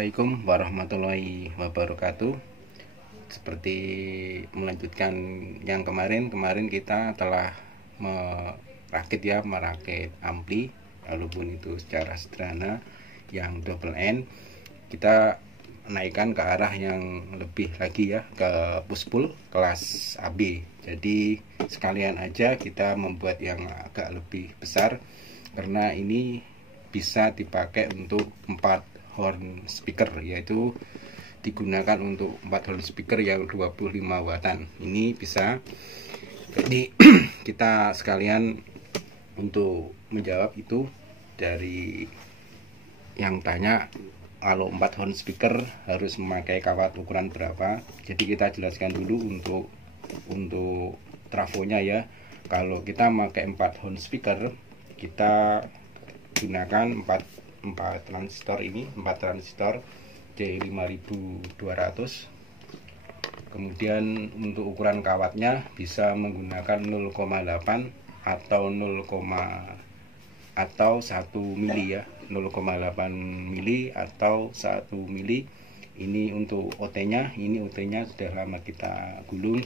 Assalamualaikum warahmatullahi wabarakatuh. Seperti melanjutkan yang kemarin kita telah merakit ampli, walaupun itu secara sederhana yang double N. Kita naikkan ke arah yang lebih lagi ya, ke push pull kelas AB. Jadi sekalian aja kita membuat yang agak lebih besar, karena ini bisa dipakai untuk 4 horn speaker, yaitu digunakan untuk 4 horn speaker yang 25 wattan. Ini bisa. Jadi kita sekalian untuk menjawab itu dari yang tanya, kalau 4 horn speaker harus memakai kawat ukuran berapa. Jadi kita jelaskan dulu untuk trafonya ya. Kalau kita memakai 4 horn speaker, kita gunakan 4 transistor ini, 4 transistor D5200. Kemudian untuk ukuran kawatnya bisa menggunakan 0,8 atau 1 mili ya, 0,8 mili atau 1 mili. Ini untuk OT-nya, ini OT-nya sudah lama kita gulung.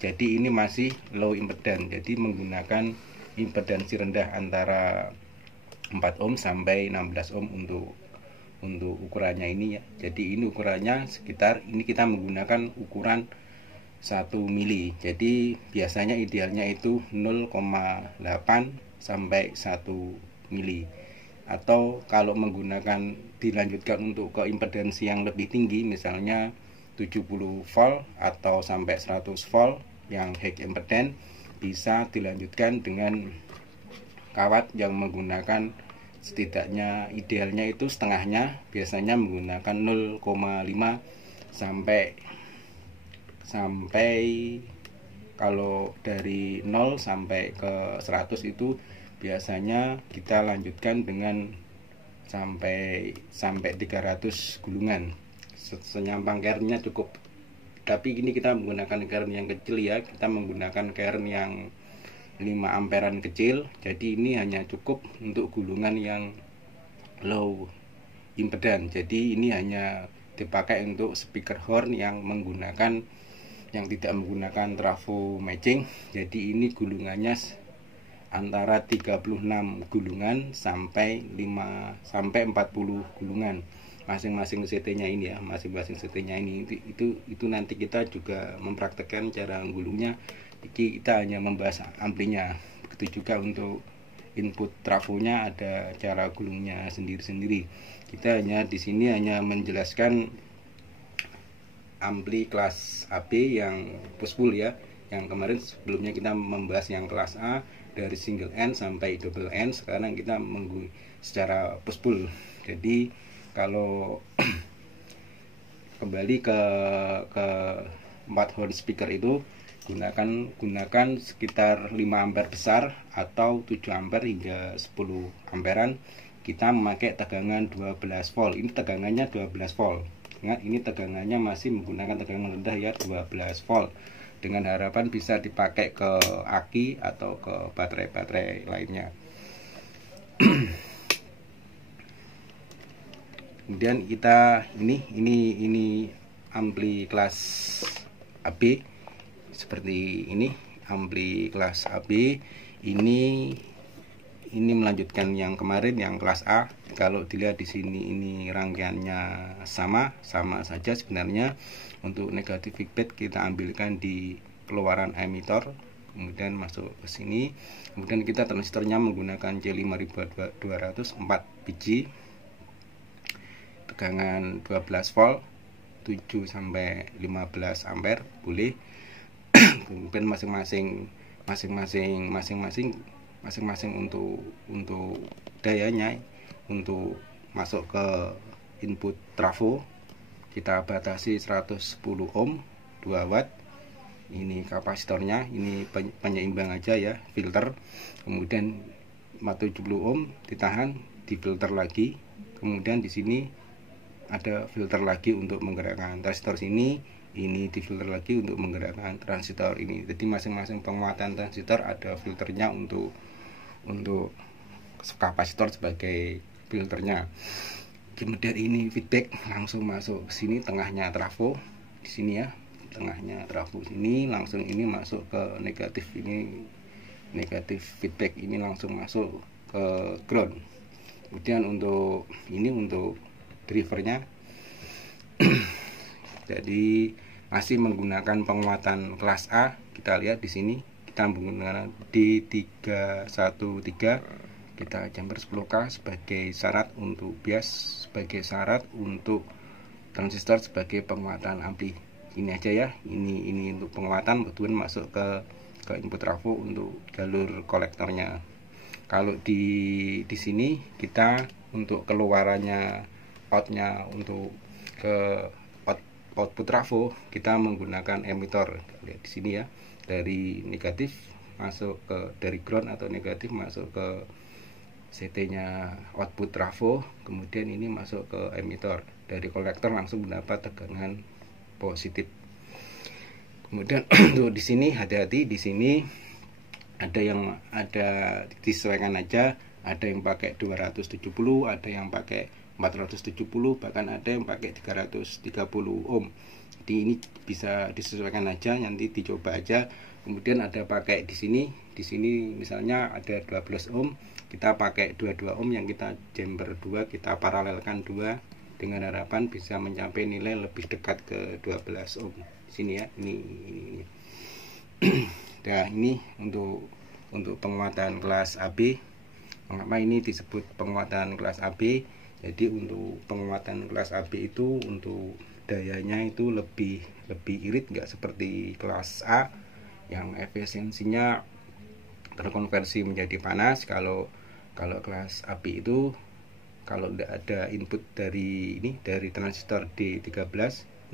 Jadi ini masih low impedance, jadi menggunakan impedansi rendah antara 4 ohm sampai 16 ohm untuk ukurannya ini ya. Jadi ini ukurannya sekitar, ini kita menggunakan ukuran 1 mili. Jadi biasanya idealnya itu 0,8 sampai 1 mili. Atau kalau menggunakan, dilanjutkan untuk ke impedansi yang lebih tinggi, misalnya 70 volt atau sampai 100 volt yang high impedance, bisa dilanjutkan dengan kawat yang menggunakan setidaknya, idealnya itu setengahnya, biasanya menggunakan 0,5 sampai kalau dari 0 sampai ke 100 itu biasanya kita lanjutkan dengan sampai 300 gulungan. Senyampang kernnya cukup. Tapi ini kita menggunakan kern yang kecil ya, kita menggunakan kern yang 5 amperan kecil. Jadi ini hanya cukup untuk gulungan yang low impedance. Jadi ini hanya dipakai untuk speaker horn yang tidak menggunakan trafo matching. Jadi ini gulungannya antara 36 gulungan sampai 40 gulungan. Masing-masing CT-nya ini ya, masing-masing CT-nya ini itu nanti kita juga mempraktekkan cara gulungnya. Kita hanya membahas amplinya. Begitu juga untuk input trafonya, ada cara gulungnya sendiri-sendiri. Kita hanya di sini hanya menjelaskan ampli kelas AB yang push pull ya. Yang kemarin sebelumnya kita membahas yang kelas A dari single N sampai double N. Sekarang kita secara push pull. Jadi kalau kembali ke 4 horn speaker itu, gunakan sekitar 5 ampere besar atau 7 ampere hingga 10 amperan. Kita memakai tegangan 12 volt. Ini tegangannya 12 volt. Ingat, ini tegangannya masih menggunakan tegangan rendah ya, 12 volt. Dengan harapan bisa dipakai ke aki atau ke baterai-baterai lainnya. Kemudian kita ini ampli kelas AB. Seperti ini ampli kelas AB. Ini melanjutkan yang kemarin yang kelas A. Kalau dilihat di sini ini rangkaiannya sama saja sebenarnya. Untuk negatif feedback kita ambilkan di keluaran emitor, kemudian masuk ke sini. Kemudian kita transistornya menggunakan C5200 4 biji, tegangan 12 volt, 7 sampai 15 ampere boleh. Kemudian masing-masing untuk dayanya. Untuk masuk ke input trafo kita batasi 110 ohm 2 watt. Ini kapasitornya, ini penyeimbang aja ya, filter. Kemudian 70 ohm ditahan, difilter lagi. Kemudian di sini ada filter lagi untuk menggerakkan transistor sini. Ini difilter lagi untuk menggerakkan transistor ini. Jadi masing-masing penguatan transistor ada filternya untuk kapasitor sebagai filternya. Kemudian ini feedback langsung masuk ke sini, tengahnya trafo di sini ya, tengahnya trafo sini, langsung ini masuk ke negatif, ini negatif feedback, ini langsung masuk ke ground. Kemudian untuk ini untuk drivernya jadi masih menggunakan penguatan kelas A. Kita lihat di sini kita menggunakan D313, kita jumper 10K sebagai syarat untuk bias, sebagai syarat untuk transistor, sebagai penguatan ampli. Ini aja ya, ini untuk penguatan, kemudian masuk ke input trafo untuk jalur kolektornya. Kalau di sini kita untuk keluarannya, outnya untuk ke output trafo kita menggunakan emitter. Lihat di sini ya, dari negatif masuk ke, dari ground atau negatif masuk ke CT nya output trafo, kemudian ini masuk ke emitter, dari kolektor langsung mendapat tegangan positif. Kemudian untuk di sini hati-hati, di sini ada disesuaikan aja, ada yang pakai 270, ada yang pakai 470, bahkan ada yang pakai 330 ohm. Jadi ini bisa disesuaikan aja, nanti dicoba aja. Kemudian ada pakai di sini misalnya ada 12 ohm, kita pakai 22 ohm yang kita jumper 2, kita paralelkan 2 dengan harapan bisa mencapai nilai lebih dekat ke 12 ohm. Di sini ya, ini. Nah, ini untuk penguatan kelas AB. Mengapa ini disebut penguatan kelas AB? Jadi untuk penguatan kelas AB itu untuk dayanya itu lebih irit, nggak seperti kelas A yang efisiensinya terkonversi menjadi panas. Kalau kelas AB itu kalau tidak ada input dari transistor D13,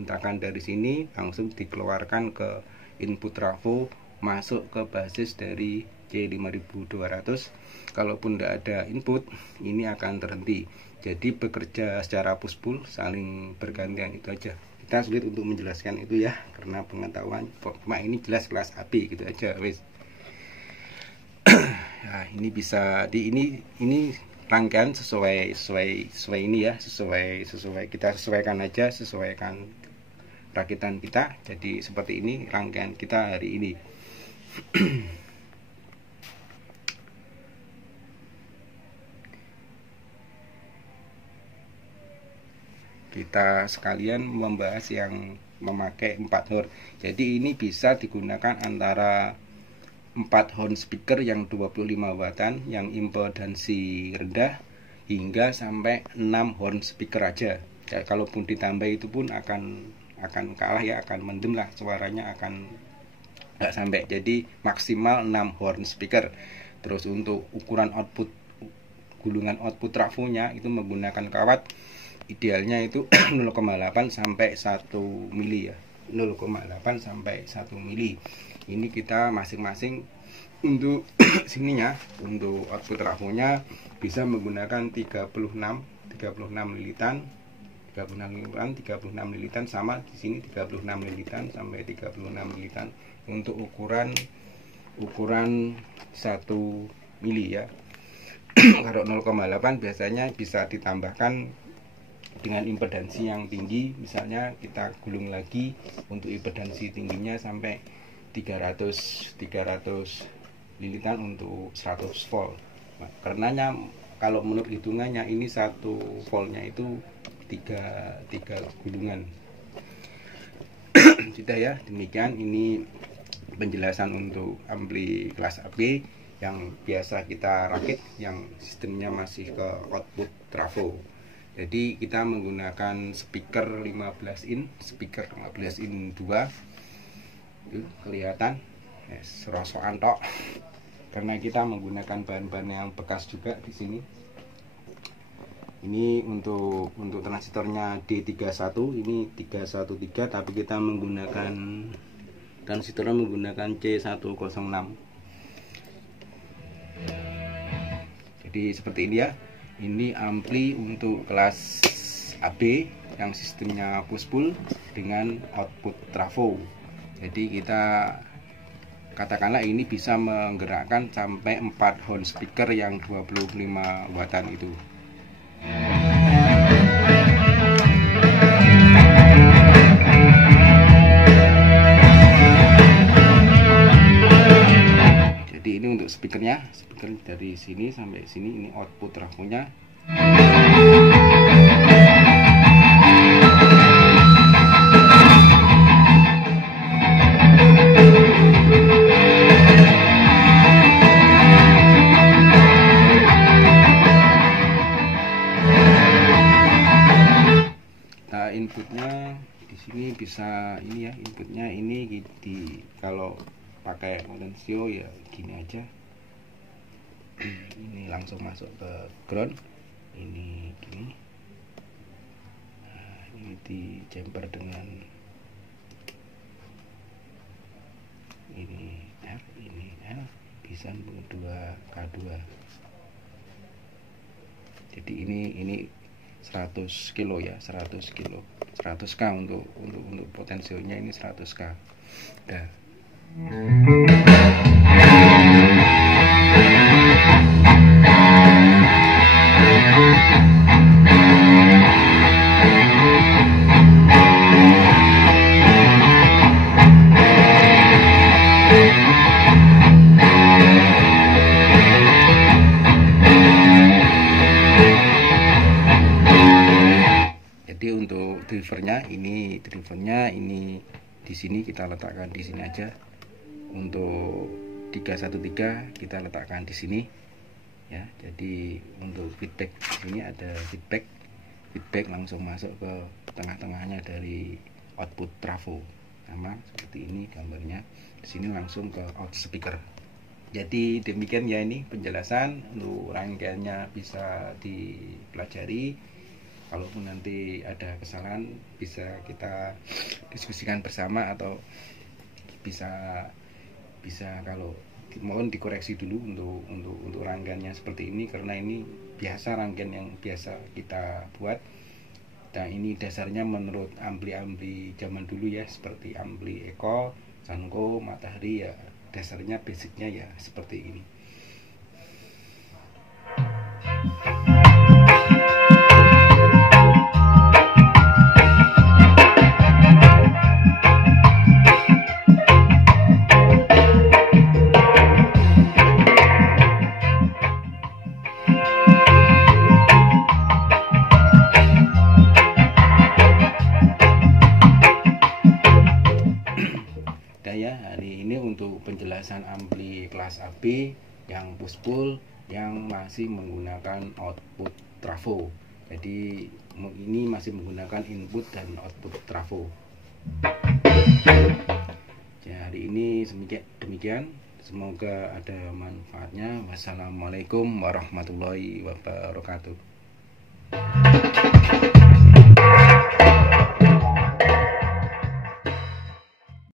hentakan dari sini langsung dikeluarkan ke input trafo, masuk ke basis dari C5200. Kalaupun tidak ada input, ini akan terhenti. Jadi bekerja secara push pull, saling bergantian, itu aja. Kita sulit untuk menjelaskan itu ya, karena pengetahuan cuma ini jelas kelas AB gitu aja wes. Nah, ini bisa ini rangkaian sesuai ini ya, sesuai kita sesuaikan aja, sesuaikan rakitan kita. Jadi seperti ini rangkaian kita hari ini. Kita sekalian membahas yang memakai 4 horn. Jadi ini bisa digunakan antara 4 horn speaker yang 25 wattan yang impedansi rendah hingga sampai 6 horn speaker aja. Ya, kalaupun ditambah itu pun akan kalah ya, akan mendem lah, suaranya akan nggak sampai. Jadi maksimal 6 horn speaker. Terus untuk ukuran output, gulungan output trafonya itu menggunakan kawat, idealnya itu 0,8 sampai 1 mili ya, 0,8 sampai 1 mili. Ini kita masing-masing untuk sininya, untuk output trafonya bisa menggunakan 36 lilitan, 36 lilitan, sama di sini 36 lilitan sampai 36 lilitan untuk ukuran 1 mili ya. Kalau 0,8 biasanya bisa ditambahkan dengan impedansi yang tinggi, misalnya kita gulung lagi untuk impedansi tingginya sampai 300 lilitan untuk 100 volt. Nah, karenanya kalau menurut hitungannya ini 1 voltnya itu 3 gulungan. Sudah ya, demikian ini penjelasan untuk ampli kelas AB yang biasa kita rakit, yang sistemnya masih ke output trafo. Jadi kita menggunakan speaker 15 in 2. Itu kelihatan rosokan tok. Karena kita menggunakan bahan-bahan yang bekas juga di sini. Ini untuk transistornya D31, ini 313, tapi kita menggunakan transistornya menggunakan C106. Jadi seperti ini ya. Ini ampli untuk kelas AB yang sistemnya push pull dengan output trafo. Jadi kita katakanlah ini bisa menggerakkan sampai 4 horn speaker yang 25 wattan itu. speaker dari sini sampai sini, ini output trafonya. Nah, inputnya di sini bisa ini ya, inputnya ini di kalau pakai potensio ya gini aja. Ini langsung masuk ke ground, ini gini. Nah, ini di jumper dengan ini R, ini L, bisa 2K2. Jadi ini 100 kilo ya, 100 kilo, 100K untuk potensionya, ini 100K. Nah, jadi untuk drivernya ini di sini kita letakkan di sini aja. Untuk 313 kita letakkan di sini ya. Jadi untuk feedback di sini ada feedback langsung masuk ke tengah-tengahnya dari output trafo, sama seperti ini gambarnya. Di sini langsung ke out speaker. Jadi demikian ya, ini penjelasan untuk rangkaiannya, bisa dipelajari. Kalaupun nanti ada kesalahan bisa kita diskusikan bersama, atau bisa kalau mohon dikoreksi dulu untuk rangkaiannya seperti ini, karena ini biasa rangkaian yang biasa kita buat. Nah, ini dasarnya menurut ampli zaman dulu ya, seperti ampli Eko, Sanko, Matahari ya, dasarnya basicnya ya seperti ini. Ya, hari ini untuk penjelasan ampli kelas AB yang push pull yang masih menggunakan output trafo. Jadi ini masih menggunakan input dan output trafo. Ya, hari ini demikian. Semoga ada manfaatnya. Wassalamualaikum warahmatullahi wabarakatuh.